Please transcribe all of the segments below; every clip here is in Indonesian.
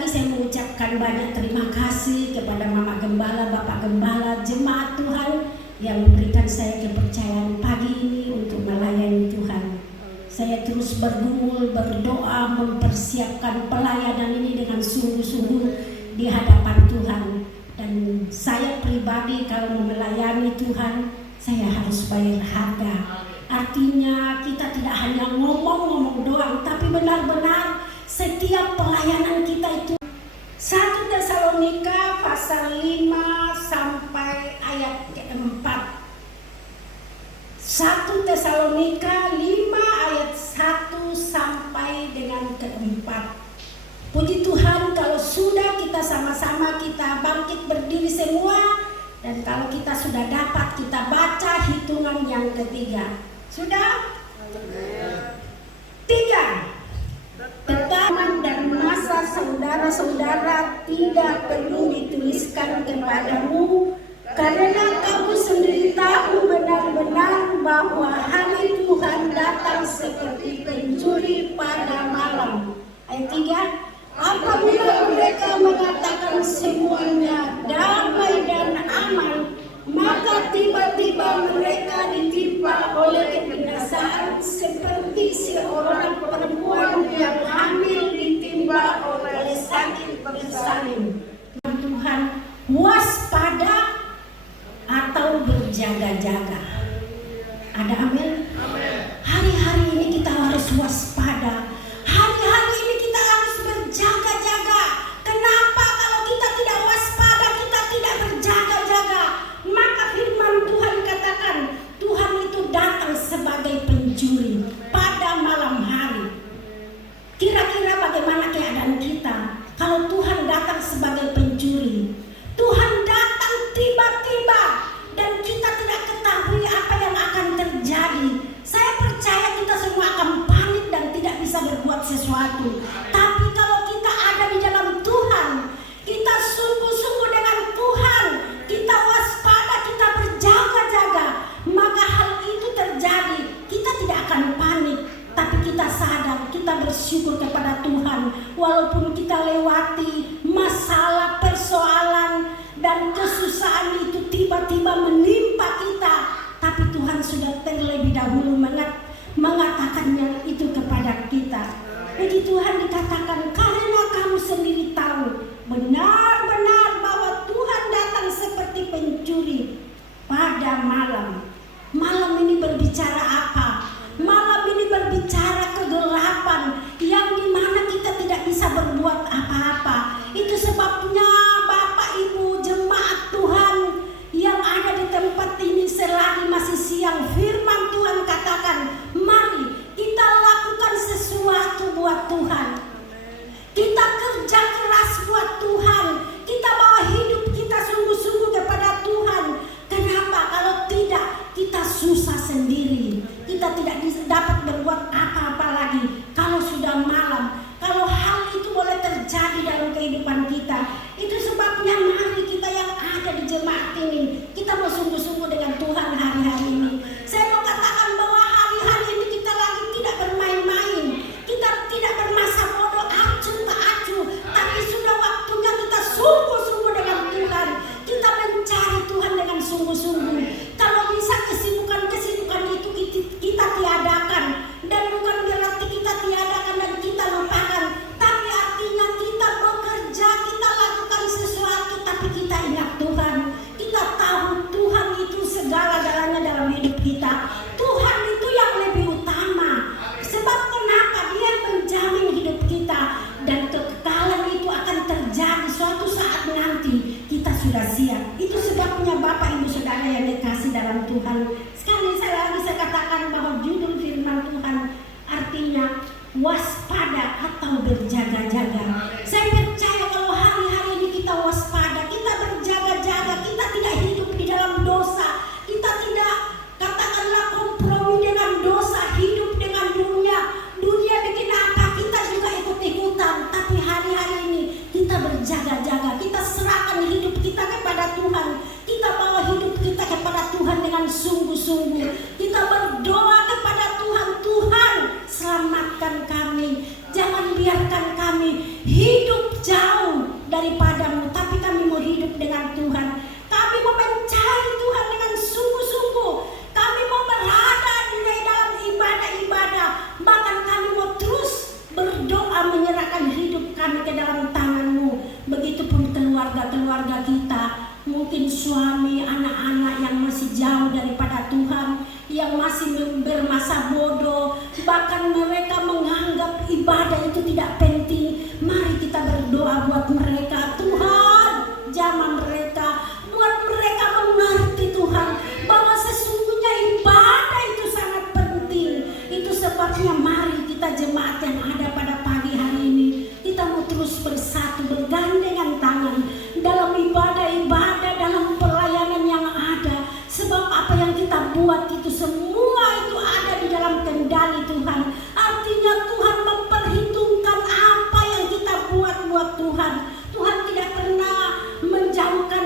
lagi saya mengucapkan banyak terima kasih kepada Mama Gembala, Bapak Gembala, jemaat Tuhan yang memberikan saya kepercayaan pagi ini untuk melayani Tuhan. Saya terus bergumul, berdoa, mempersiapkan pelayanan ini dengan sungguh-sungguh di hadapan Tuhan. Dan saya pribadi kalau melayani Tuhan, saya harus bayar harga. Artinya kita tidak hanya ngomong-ngomong doang, tapi benar-benar setiap pelayanan kita itu. 1 Tesalonika pasal 5 sampai ayat ke-4. 1 Tesalonika 5 ayat 1 sampai dengan ke-4. Puji Tuhan kalau sudah kita sama-sama kita bangkit berdiri semua. Dan kalau kita sudah dapat kita baca hitungan yang ketiga. Sudah? 3. Tetaman dan masa saudara-saudara tidak perlu dituliskan kepadamu, karena kamu sendiri tahu benar-benar bahwa hari Tuhan datang seperti pencuri pada malam. Ayat 3. Apabila mereka mengatakan semuanya damai dan aman, maka tiba-tiba mereka ditimpa oleh kebinasaan seperti seorang perempuan yang hamil ditimpa oleh sakit bersalin. Tuhan, waspada atau berjaga-jaga. Ada amin? Hari-hari ini kita harus waspada. Hari-hari ini kita harus berjaga-jaga. Kenapa kalau kita tidak waspada, kita tidak berjaga-jaga? Maka firman Tuhan katakan, Tuhan itu datang sebagai pencuri pada malam hari. Kira-kira bagaimana keadaan kita kalau Tuhan datang sebagai pencuri? Tuhan datang tiba-tiba dan kita tidak ketahui apa yang akan terjadi. Saya percaya kita semua akan panik dan tidak bisa berbuat sesuatu. Tapi kalau kita ada di dalam Tuhan, kita sungguh-sungguh dengan Tuhan, kita waspada, kita berjaga-jaga, maka hal itu terjadi. Kita tidak akan panik, tapi kita sadar, kita bersyukur kepada Tuhan. Walaupun kita lewati masalah, persoalan, dan kesusahan itu tiba-tiba menimpa kita, tapi Tuhan sudah terlebih dahulu mengatakannya itu kepada kita. Puji Tuhan dikatakan, karena kamu sendiri tahu benar-benar bahwa Tuhan datang seperti pencuri pada malam. Malam ini berbicara apa? Malam ini berbicara kegelapan yang dimana kita tidak bisa berbuat apa-apa. Itu sebabnya Bapak Ibu jemaat Tuhan yang ada di tempat ini, selagi masih siang, firman Tuhan katakan, mari kita lakukan sesuatu buat Tuhan. Kita kerja keras buat Tuhan. Kita bawa hidup kita sungguh-sungguh kepada Tuhan. Kenapa? Kalau tidak, kita susah sendiri. Kita tidak dapat berbuat apa-apa lagi. Kalau sudah malam, kalau hal itu boleh terjadi dalam kehidupan kita. Itu sebabnya mari kita yang ada di jemaat ini, kita mau sungguh-sungguh dengan Tuhan hari-hari ini. Saya mau katakan bahwa hari-hari ini kita lagi tidak bermain-main. Kita tidak bermasa bodoh acuh tak acuh, tapi sudah waktunya kita sungguh-sungguh dengan Tuhan. Kita mencari Tuhan dengan sungguh-sungguh. Kalau bisa kesibukan-kesibukan itu kita tiadakan, dan bukan berarti kita tiadakan dan kita lupakan, tapi artinya kita bekerja, kita lakukan sesuatu, tapi kita ingat Tuhan. Kita tahu Tuhan itu segala-galanya dalam hidup kita. Tuhan itu yang lebih utama. Sebab kenapa? Dia menjamin hidup kita, dan kekekalan itu akan terjadi suatu saat nanti. Kita sudah siap. Itu sebabnya Bapak Ibu Saudara yang dikasih dalam Tuhan. Sekali lagi saya katakan bahwa judul firman Tuhan artinya waspada atau berjaga-jaga. Saya percaya kalau hari-hari ini kita waspada, kita berjaga-jaga, kita tidak hidup di dalam dosa, kita tidak katakanlah kompromi dengan dosa, hidup dengan dunia. Dunia bikin apa, kita juga ikut-ikutan. Tapi hari-hari ini kita berjaga-jaga, kita serahkan hidup kita kepada Tuhan. Kita bawa hidup kita kepada Tuhan dengan sungguh-sungguh. Kita berdoa kepada Tuhan, Tuhan selamatkan kami. Jangan biarkan kami hidup jauh suami, anak-anak yang masih jauh daripada Tuhan, yang masih bermasa bodoh, bahkan mereka menganggap ibadah itu tidak penting. Mari kita berdoa buat mereka. Tuhan, jamah mereka, buat mereka mengerti Tuhan bahwa sesungguhnya ibadah itu sangat penting. Itu sebabnya mari kita jemaat yang ada pada pagi hari ini, kita mau terus bersatu, bergandengan tangan dalam ibadah-ibadah, dalam pelayanan yang ada. Sebab apa yang kita buat itu semua itu ada di dalam kendali Tuhan. Artinya Tuhan memperhitungkan apa yang kita buat Tuhan. Tuhan tidak pernah menjauhkan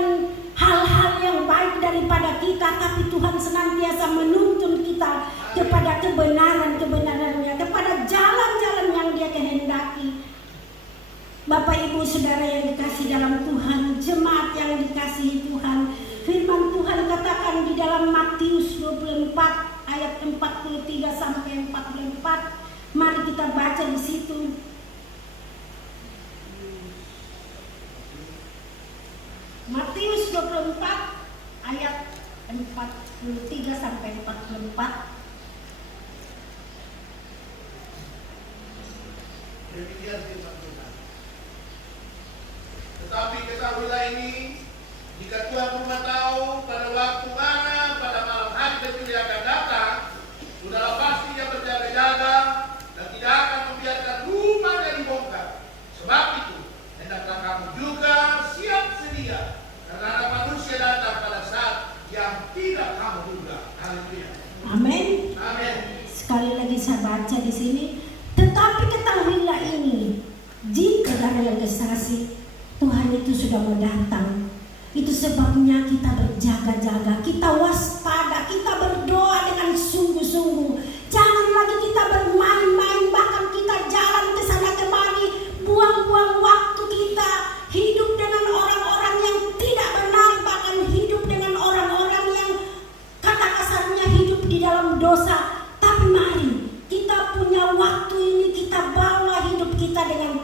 hal-hal yang baik daripada kita, tapi Tuhan senantiasa menuntun kita kepada kebenaran-kebenarannya, kepada jalan-jalan yang Dia kehendaki. Bapak Ibu Saudara yang dikasihi dalam Tuhan, jemaat yang dikasihi Tuhan, firman Tuhan katakan di dalam Matius 24 ayat 43 sampai 44. Mari kita baca di situ. Matius 24 ayat 43 sampai 44. Demikian firman Tuhan. Tetapi ketahuilah ini, jika Tuhan rumah tahu pada waktu mana pada malam hari terpilih akan datang, sudahlah pasti Dia berjaga-jaga dan tidak akan membiarkan rumahnya dibongkar. Sebab itu, hendaklah kamu juga siap sedia, karena Anak Manusia datang pada saat yang tidak kamu duga. Haleluya. Amin. Amin. Sekali lagi saya baca di sini. Tetapi ketahuilah ini, jika saudara yang kasih, Tuhan itu sudah mau datang. Itu sebabnya kita berjaga-jaga, kita waspada, kita berdoa dengan sungguh-sungguh. Jangan lagi kita bermain-main, bahkan kita jalan ke sana kemari, buang-buang waktu kita, hidup dengan orang-orang yang tidak benar, bahkan hidup dengan orang-orang yang kata kasarnya hidup di dalam dosa. Tapi mari kita punya waktu ini, kita bawa hidup kita dengan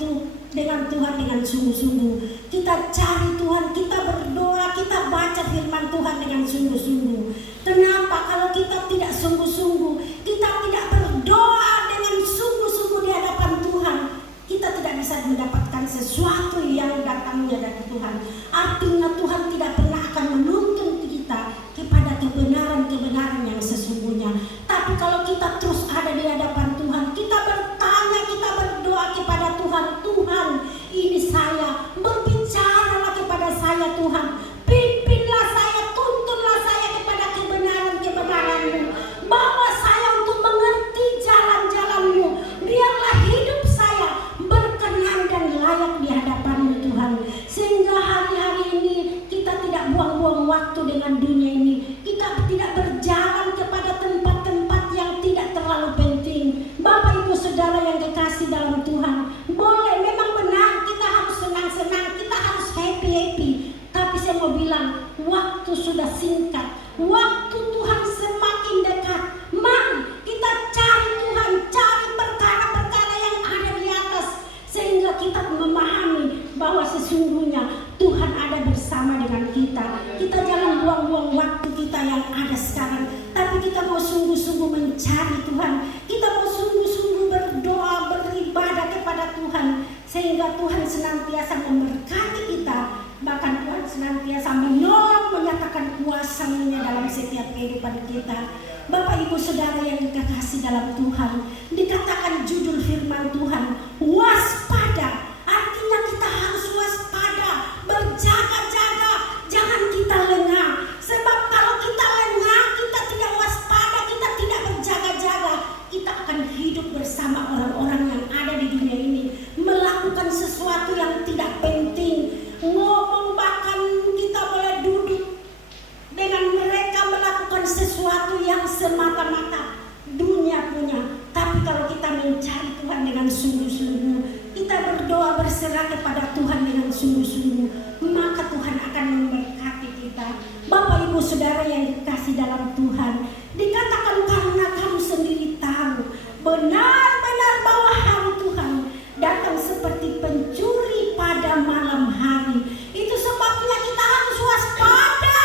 Tuhan dengan sungguh-sungguh. Kita cari Tuhan, kita berdoa, kita baca firman Tuhan dengan sungguh-sungguh. Kenapa? Kalau kita tidak sungguh-sungguh, kita tidak berdoa dengan sungguh-sungguh di hadapan Tuhan, kita tidak bisa mendapatkan sesuatu yang datangnya dari Tuhan. Artinya Tuhan tidak pernah akan menuntun kita kepada kebenaran-kebenaran yang sesungguhnya. Tapi kalau kita terus ada di hadapan Tuhan, kita bertanya, kita berdoa kepada Tuhan, Tuhan, ini saya, berbicaralah kepada saya Tuhan, pimpinlah saya, tuntunlah saya kepada kebenaran-kebenaran-Mu, bawa saya untuk mengerti jalan-jalan-Mu, biarlah hidup saya berkenan dan layak di hadapan-Mu Tuhan, sehingga hari-hari ini kita tidak buang-buang waktu dengan dunia ini, kita tidak berjalan kepada tempat-tempat yang tidak terlalu penting. Bapak Ibu Saudara yang kekasih dalam Tuhan, boleh memang benar kita harus senang-senang, kita harus happy-happy, tapi saya mau bilang waktu sudah singkat, waktu Tuhan semakin dekat. Mari kita cari Tuhan, cari perkara-perkara yang ada di atas, sehingga kita memahami bahwa sesungguhnya Tuhan ada bersama dengan kita. Kita jangan buang-buang waktu kita yang ada sekarang, tapi kita mau sungguh-sungguh mencari Tuhan. Kita mau sungguh-sungguh berdoa, beribadah kepada Tuhan, sehingga Tuhan senantiasa memberkati kita. Bahkan Tuhan senantiasa menolong, menyatakan kuasa-Nya dalam setiap kehidupan kita. Bapak Ibu Saudara yang dikasihi dalam Tuhan, dikatakan judul firman Tuhan, waspada. Artinya kita harus waspada, berjaga-jaga, jangan kita lengah. Sebab kalau kita lengah, kita tidak waspada, kita tidak berjaga-jaga, kita akan hidup bersama orang-orang yang ada di dunia ini, melakukan sesuatu yang tidak penting, ngomong, bahkan kita boleh duduk dengan mereka melakukan sesuatu yang semata-mata dunia punya. Tapi kalau kita mencari Tuhan dengan sungguh-sungguh, kita berdoa berserah kepada Tuhan dengan sungguh-sungguh, maka Tuhan akan memberkati kita. Bapak Ibu Saudara yang dikasihi dalam Tuhan, dikatakan karena kamu sendiri tahu benar-benar bahwa hari Tuhan datang seperti pencuri pada malam hari. Itu sebabnya kita harus waspada.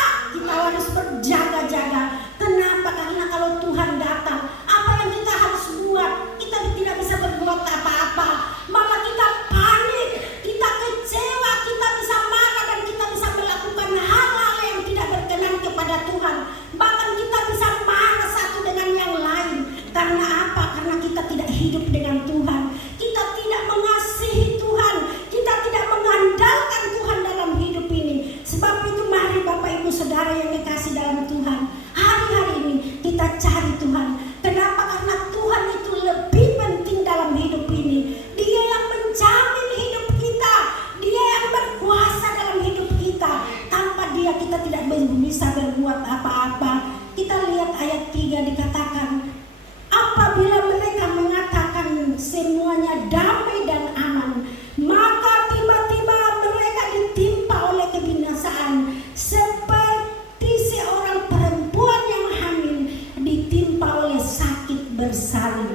berbuat apa-apa. Kita lihat ayat 3 dikatakan, apabila mereka mengatakan semuanya damai dan aman, maka tiba-tiba mereka ditimpa oleh kebinasaan seperti seorang perempuan yang hamil ditimpa oleh sakit bersalin.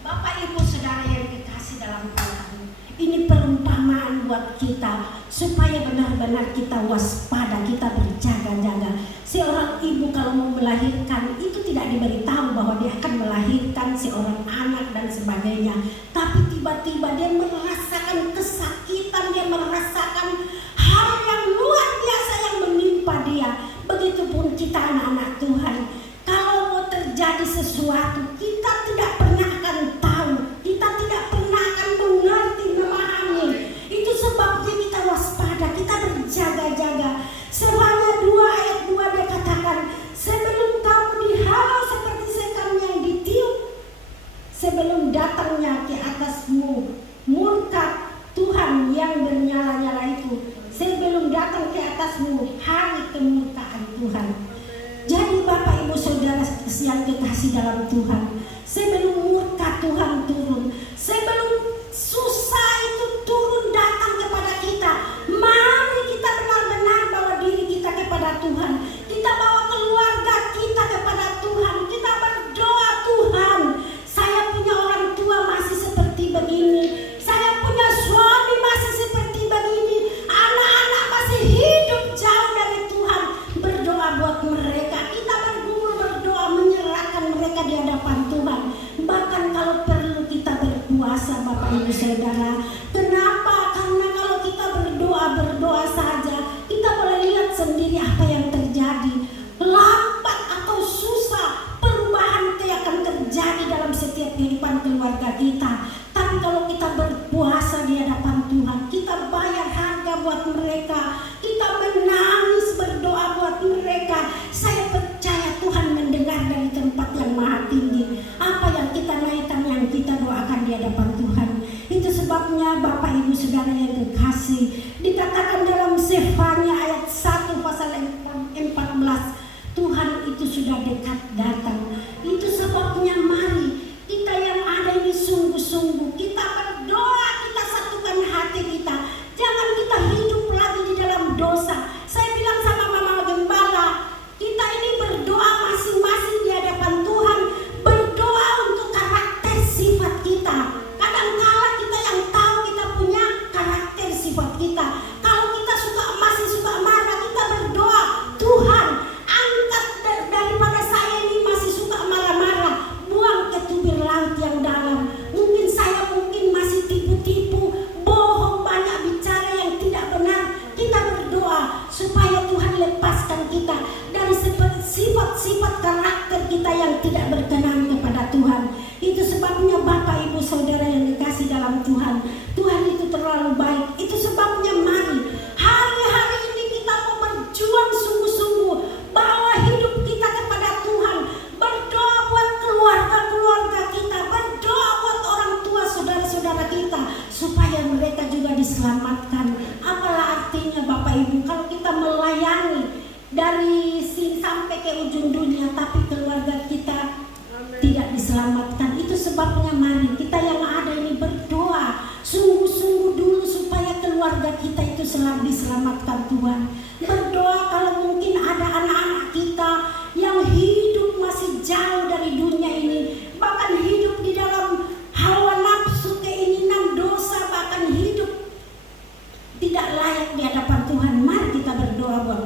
Bapak Ibu Saudara yang dikasih dalam Tuhan, ini perumpamaan buat kita supaya benar-benar kita waspada, kita berjaga-jaga. Seorang ibu kalau mau melahirkan itu tidak diberitahu bahwa dia akan melahirkan seorang anak dan sebagainya, tapi tiba-tiba dia merasakan kesakitan, dia merasakan hal yang luar biasa yang menimpa dia. Begitupun kita anak-anak Tuhan, kalau mau terjadi sesuatu kita tidak pernah akan tahu, kita tidak pernah akan mengerti, memahami. Itu sebabnya kita waspada, kita berjaga-jaga. Semuanya 2 ayat 2 dia katakan, sebelum kamu dihalau seperti setan yang ditiup, sebelum datangnya ke atasmu murka Tuhan yang bernyala-nyala itu, sebelum datang ke atasmu hari kemurkaan Tuhan. Jadi Bapak Ibu Saudara yang kekasih dalam Tuhan, sebelum murka Tuhan turun, sebelum susah itu turun datang kepada kita, mari kita benar-benar bawa diri kita kepada Tuhan. Kita bawa keluarga kita kepada Tuhan. Kita berdoa, Tuhan, saya punya orang tua masih seperti begini, saya punya suami masih seperti begini, anak-anak masih hidup jauh dari Tuhan. Berdoa buat mereka. Kita bergumul berdoa, menyerahkan mereka di hadapan Tuhan. Bahkan kalau perlu kita berpuasa Bapak Ibu Saudara. Kenapa? Karena kalau kita berdoa saja, kita boleh lihat sendiri apa yang terjadi. Lambat atau susah, perubahan itu akan terjadi dalam setiap kehidupan keluarga kita. Tapi kalau kita berpuasa di hadapan Tuhan, kita bayar harga buat mereka, kita menangis berdoa buat mereka. Saya percaya Tuhan mendengar dari tempat yang maha tinggi apa yang kita naikkan, yang kita doakan di hadapan Tuhan. Itu sebabnya Bapak Ibu Saudara yang terkasih, dikatakan dalam Zefania ayat 1 pasal 14, Tuhan itu sudah dekat datang. Itu sebabnya mari kita yang ada ini sungguh-sungguh kita berdoa, kita satukan hati kita. Jangan kita hidup lagi di dalam dosa. Saya bilang sama Mama Gembala, kita ini berdoa masing-masing di hadapan Tuhan, berdoa untuk karakter sifat kita. Kadang-kala kita yang tahu kita punya karakter sifat kita. Kalau kita masih suka marah, kita berdoa, Tuhan angkat daripada saya ini masih suka marah-marah, buang ke tubir laut yang dalam. Mungkin saya masih tipu-tipu, bohong, banyak bicara yang tidak benar. Kita berdoa supaya Tuhan lepaskan kita dari sifat-sifat karakter kita yang tidak berkenan kepada Tuhan. Itu sebabnya Bapak Ibu Saudara yang dikasih dalam Tuhan, Tuhan itu terlalu baik. Itu sebabnya mari hari-hari ini kita mau berjuang sungguh-sungguh, bawa hidup kita kepada Tuhan, berdoa buat keluarga-keluarga kita, berdoa buat orang tua saudara-saudara kita supaya mereka juga diselamatkan. Apalah artinya Bapak Ibu kalau kita melayani dari sini sampai ke ujung dunia tapi keluarga kita tidak diselamatkan. Itu sebabnya mari kita yang ada ini berdoa sungguh-sungguh dulu supaya keluarga kita itu selalu diselamatkan Tuhan. Berdoa kalau mungkin ada anak-anak kita yang hidup masih jauh dari dunia ini, bahkan hidup di dalam hawa nafsu, keinginan dosa, bahkan hidup tidak layak di hadapan Tuhan. Mari kita berdoa buat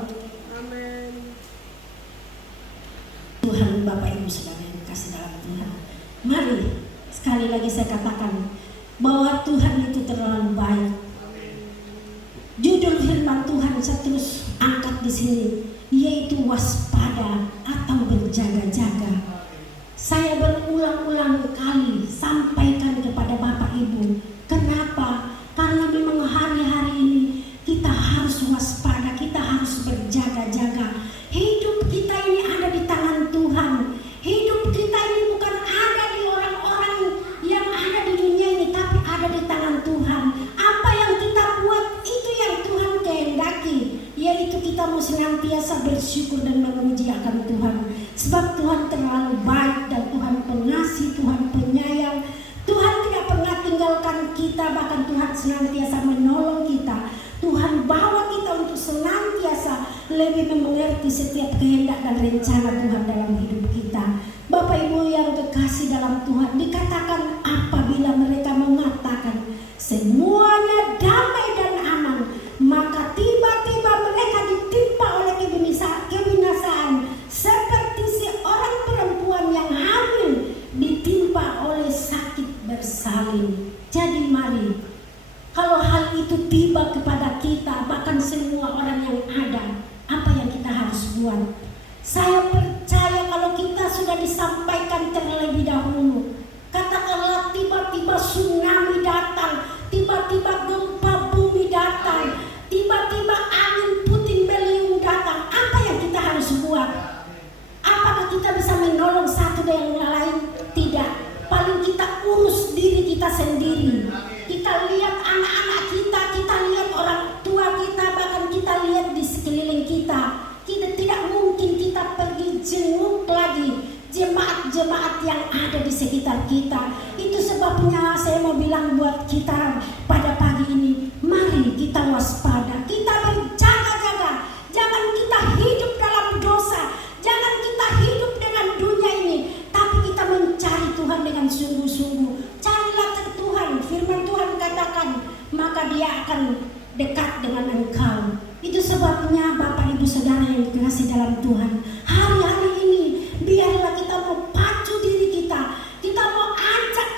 Tuhan. Bapak Ibu Saudara yang dikasih dalam Tuhan, mari sekali lagi saya katakan bahwa Tuhan itu terlalu baik. Judul firman Tuhan saya terus angkat di sini, yaitu waspada atau berjaga-jaga. Saya berulang-ulang kali sampaikan kepada Bapak Ibu. Kenapa? Karena memang hari-hari ini kita harus waspada, kita harus berjaga-jaga. Hidup kita ini ada di tangan Tuhan. Hidup kita ini bukan ada di orang-orang yang ada di dunia ini, tapi ada di tangan Tuhan. Apa yang kita buat itu yang Tuhan kehendaki, yaitu kita mau senantiasa senantiasa bersyukur dan memuji akan Tuhan. Sebab Tuhan terlalu baik dan Tuhan pengasih, Tuhan penyayang. Tuhan tidak pernah tinggalkan kita, bahkan Tuhan senantiasa menolong kita. Tuhan bawa kita untuk senantiasa lebih mengerti setiap kehendak dan rencana Tuhan dalam hidup kita. Bapak Ibu yang terkasih dalam Tuhan, dikatakan apabila mereka mengatakan semuanya damai dan aman, maka tiba-tiba mereka ditimpa oleh kebinasaan seperti seorang perempuan yang hamil ditimpa oleh sakit bersalin. Jadi mari, kalau hal itu tiba kepada kita, bahkan semua orang yang ada, apa yang kita harus buat? Saya percaya kalau kita sudah disampaikan terlebih dahulu, katakanlah tiba-tiba tsunami datang, tiba-tiba gempa bumi datang, tiba-tiba angin puting beliung datang, apa yang kita harus buat? Apakah kita bisa menolong satu dan yang lain? Tidak. Paling kita urus diri kita sendiri. Kita lihat anak-anak kita, kita lihat orang tua kita, bahkan kita lihat di sekeliling kita. Kita tidak mungkin kita pergi jenguk lagi jemaat-jemaat yang ada di sekitar kita. Itu sebabnya saya mau bilang buat kita pada pagi ini, mari kita waspada, kita berjaga-jaga. Jangan kita hidup dalam dosa, jangan kita hidup dengan dunia ini, tapi kita mencari Tuhan dengan sungguh-sungguh. Carilah Tuhan, firman Tuhan katakan, maka Dia akan dekat dengan engkau. Itu sebabnya Bapak Ibu Saudara yang dikasihi dalam Tuhan, hari-hari ini biarlah kita mau pacu diri kita, kita mau ajak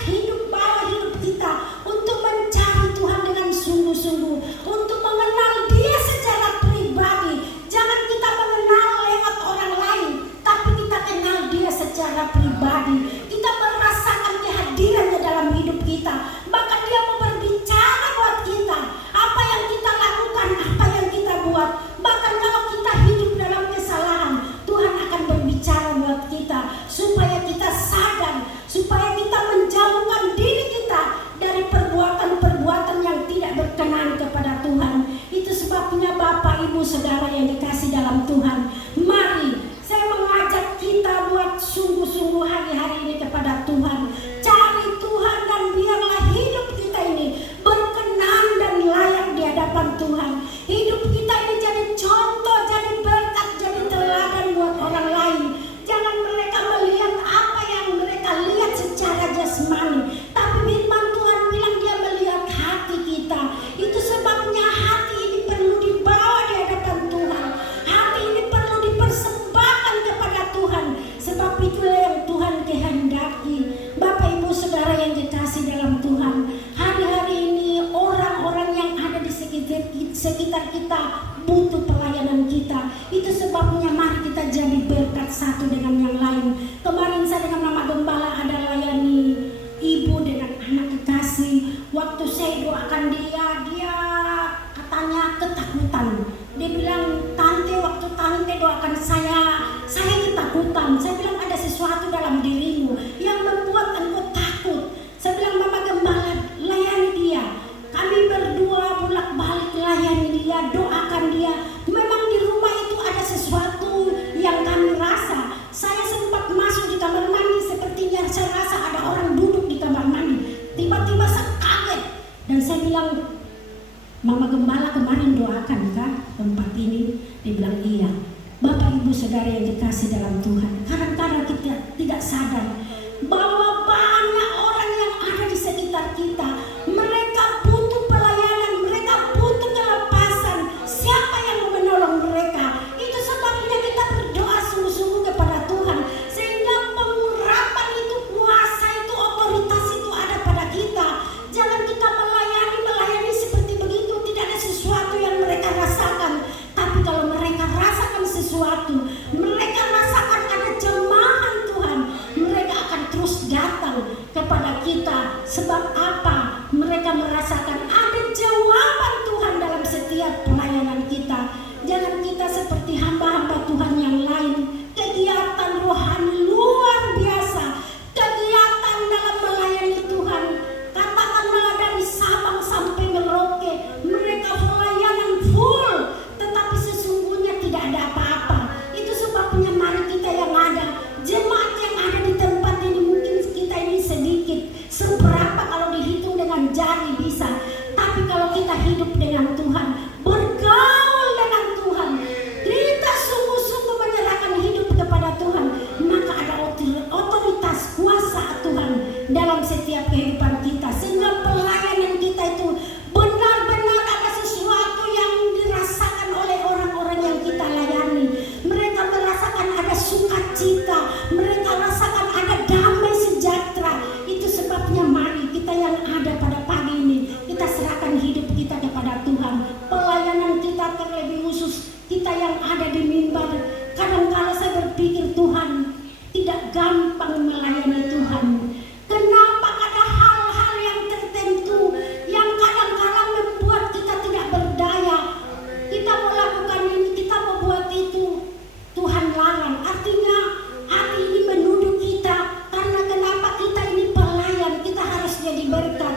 bawa hidup kita untuk mencari Tuhan dengan sungguh-sungguh, untuk mengenal Dia secara pribadi. Jangan kita mengenal lewat orang lain, tapi kita kenal Dia secara pribadi. Kita merasakan kehadirannya dalam hidup kita, bahkan Dia mau berbicara buat kita, apa yang kita lakukan, apa yang kita buat. Bahkan kalau kita hidup dalam kesalahan, Tuhan akan berbicara buat kita, supaya kita sadar, supaya kita menjauhkan diri kita dari perbuatan-perbuatan yang tidak berkenan kepada Tuhan. Itu sebabnya Bapak Ibu Saudara yang dikasihi dalam Tuhan, mari saya mengajak kita buat sungguh-sungguh hari-hari ini kepada Tuhan. Cari Tuhan dan biarlah hidup kita ini berkenan dan layak di hadapan Tuhan. Hidup kita ini jadi contoh, jadi berkat, jadi teladan buat orang lain. Jangan mereka melihat apa yang mereka lihat secara jasmani, tapi firman Tuhan bilang Dia melihat hati kita. Itu sebabnya hati ini perlu dibawa di hadapan Tuhan. Hati ini perlu dipersembahkan kepada Tuhan. Sebab itulah yang Tuhan kehendaki. Bapak Ibu Saudara yang dikasihi dalam Tuhan, hari-hari ini orang-orang yang ada di sekitar kita butuh pelayanan kita. Itu sebabnya mari kita jadi berkat satu dengan yang lain. Kemarin saya dengan Mama Gembala ada layani ibu dengan anak kekasih. Waktu saya doakan dia katanya ketakutan. Dia bilang, tante, waktu tante doakan saya ketakutan. Saya bilang ada sesuatu dalam dirimu yang membuat engkau takut. Saya bilang, Mama Gembala, layani dia. Kami berdua bolak-balik layani dia, doakan dia. Memang di rumah itu ada sesuatu yang kami rasa. Saya sempat masuk di kamar mandi, sepertinya saya rasa ada orang duduk di kamar mandi. Tiba-tiba saya kaget dan saya bilang, Mama Gembala kemarin doakan kah tempat ini? Dia bilang iya. Bapak Ibu Saudara yang dikasihi dalam Tuhan, kadang-kadang kita tidak sadar bahwa banyak orang yang ada di sekitar kita. Mereka butuh pelayanan, mereka butuh kelepasan. Siapa yang mau menolong mereka? Itu sebabnya kita berdoa sungguh-sungguh kepada Tuhan, sehingga pengurapan itu, kuasa itu, otoritas itu ada pada kita. Jangan kita melayani seperti begitu, tidak ada sesuatu yang mereka rasakan. Tapi kalau mereka rasakan sesuatu, mereka rasakan ada jemahan Tuhan, mereka akan terus datang kepada kita. Sebab apa? Mereka merasakan ada jawaban Tuhan dalam setiap pelayanan kita. Jangan kita seperti hamba-hamba Tuhan yang lain, kegiatan rohani luar biasa, kegiatan dalam melayani Tuhan. Katakanlah dari Sabang sampai Merauke, mereka pelayanan full, tetapi sesungguhnya tidak ada apa hidup dengan Tuhan, bergaul dengan Tuhan, kita sungguh-sungguh menyerahkan hidup kepada Tuhan, maka ada otoritas kuasa Tuhan dalam setiap kehidupan kita, sehingga pelayanan kita itu benar-benar ada sesuatu yang dirasakan oleh orang-orang yang kita layani. Mereka merasakan ada sukacita, mereka rasakan ada damai sejahtera. Itu sebabnya mari kita yang ada pada pagi ini, kita serahkan hidup kita kepada Tuhan. Pelayanan kita terlebih khusus kita yang ada di mimbar. Kadang-kala saya berpikir Tuhan tidak gampang melayani Tuhan. Kenapa ada hal-hal yang tertentu yang kadang-kala membuat kita tidak berdaya. Kita mau lakukan ini, kita mau buat itu, Tuhan larang. Artinya hati ini menuduh kita. Karena kenapa kita ini pelayan, kita harus jadi berkat.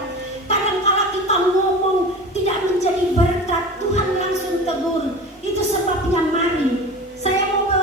Kadang-kala kita ngomong tidak menjadi berkat, Tuhan langsung tegur. Itu sebabnya mari saya mau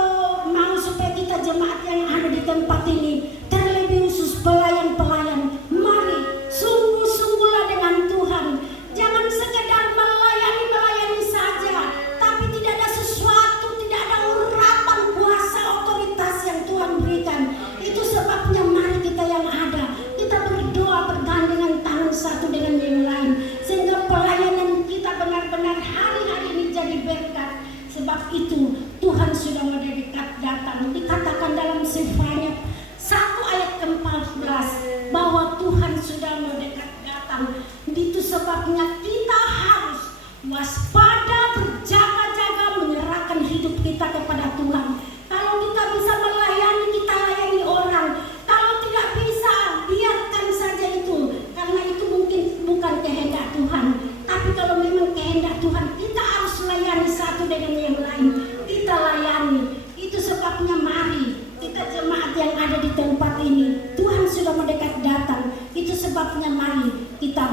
supaya kita jemaat yang ada di tempat ini, terlebih khusus pelayan-pelayan, mari sungguh-sungguhlah dengan Tuhan. Jangan sekedar melayani saja, tapi tidak ada sesuatu, tidak ada urapan kuasa otoritas yang Tuhan berikan. Itu sebabnya mari kita yang ada, kita berdoa bergandengan tangan satu dengan yang lain, sehingga pelayanan kita benar-benar hari-hari ini jadi berkat. Sebab itu Tuhan sudah mendekat datang. Dikatakan dalam Sefanya 1 ayat ke-14 bahwa Tuhan sudah mendekat datang. Itu sebabnya kita harus waspada, berjaga-jaga, menyerahkan hidup kita kepada Tuhan. Kalau kita bisa melayani, kita layani orang. Kalau tidak bisa, biarkan saja itu, karena itu mungkin bukan kehendak Tuhan. Tapi kalau memang kehendak Tuhan, kita harus layani satu dengan yang lain. Kita layani. Itu sebabnya mari kita jemaat yang ada di tempat ini, Tuhan sudah mendekat datang. Itu sebabnya mari kita